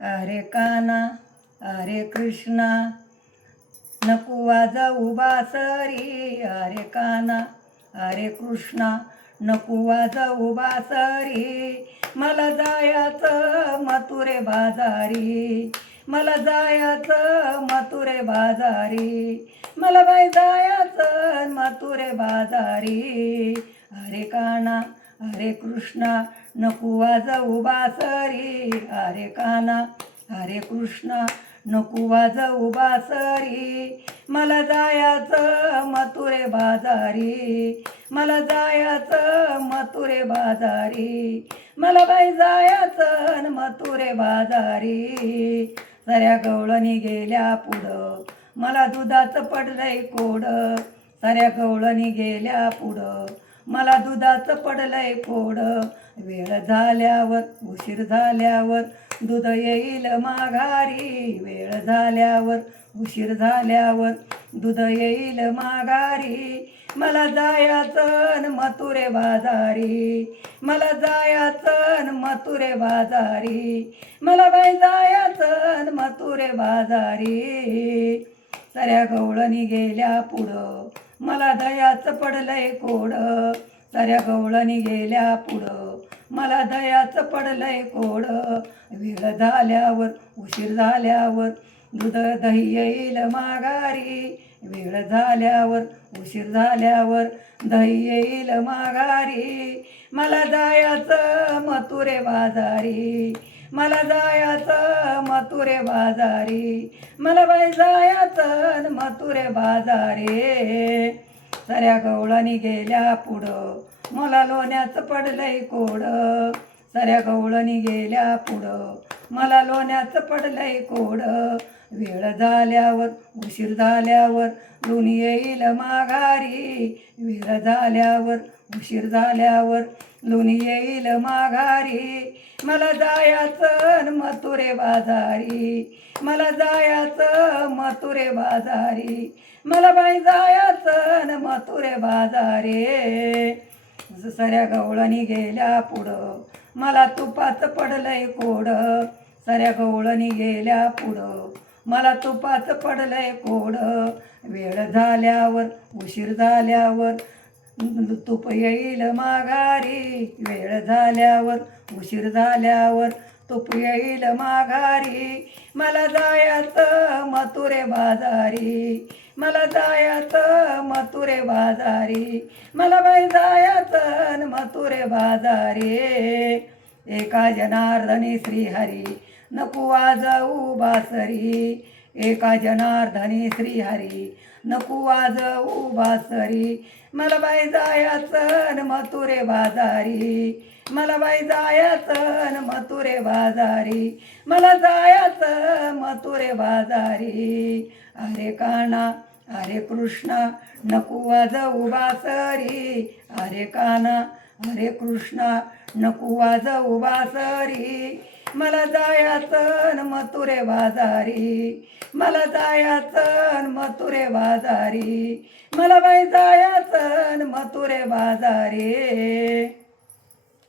अरे काना अरे कृष्णा नको वाजवू बासरी. अरे काना अरे कृष्णा नको वाजवू बासरी. मला जायचं मथुरे बाजारी. मला जायचं मथुरे बाजारी. मला बाई जायचं मथुरे बाजारी. अरे काना अरे कृष्णा नको वाजवू बासरी. अरे काना अरे कृष्णा नको वाजवू बासरी. मला जायचं मथुरे बाजारी. मला जायचं मथुरे बाजारी. मला बाई जायचं मथुरे बाजारी. साऱ्या गवळणी गेल्या पुढं मला दुधाचं पडलंय कोड. साऱ्या गवळणी गेल्या पुढं मला दुधाचं पडलंय कोड. वेळ झाल्यावर उशीर झाल्यावर दूध येईल माघारी. वेळ झाल्यावर उशीर झाल्यावर दूध येईल माघारी. मला जायचं मथुरे बाजारी. मला जायचं मथुरे बाजारी. मला बाई जायचं मथुरे बाजारी. साऱ्या गवळणी गेल्या पुढं मला दयाचं पडलंय कोड. साऱ्या गवळणी गेल्या पुढं मला दयाचं पडलंय कोड. वेळ झाल्यावर उशीर झाल्यावर दूध दही येईल माघारी. वेळ झाल्यावर उशीर झाल्यावर दही येईल माघारी. मला जायचं मथुरे बाजारी. मला जायचं मथुरे बाजारी. मला बाई जायचं मथुरे बाजारी. साऱ्या गवळणी गेल्या पुढं मला लोण्याचं पडलंय कोड. साऱ्या गवळणी गेल्या पुढं मला लोण्याचं पडलंय कोड. वेळ झाल्यावर उशीर झाल्यावर लोणी येईल माघारी. वेळ झाल्यावर उशीर झाल्यावर लोणी येईल माघारी. मला जायचं मथुरे बाजारी. मला जायचं मथुरे बाजारी. मला बाई जायचं मथुरे बाजारी. साऱ्या गवळणी गेल्या पुढं मला तुपाचं पडलंय कोड. साऱ्या गवळणी गेल्या पुढं मला तुपाचं पडलंय कोड. वेळ झाल्यावर उशीर झाल्यावर तूप येईल माघारी. वेळ झाल्यावर उशीर झाल्यावर तूप येईल माघारी. मला जायचं मथुरे बाजारी. मला जायचं मथुरे बाजारी. मला बाई जायचं मथुरे बाजारी. एका जनार्दनी श्रीहरी नको वाजवू बासरी. एका जनार्दनी श्रीहरी नको वाजवू बासरी. मला बाई जायचं मथुरे बाजारी. मला बाई जायचं मथुरे बाजारी. मला जायचं मथुरे बाजारी. अरे काना अरे कृष्णा नको वाजवू बासरी. अरे काना अरे कृष्णा नको वाजवू बासरी. मला जायचं मथुरे बाजारी. मला जायचं मथुरे बाजारी. मला बाई जायचं मथुरे बाजारी.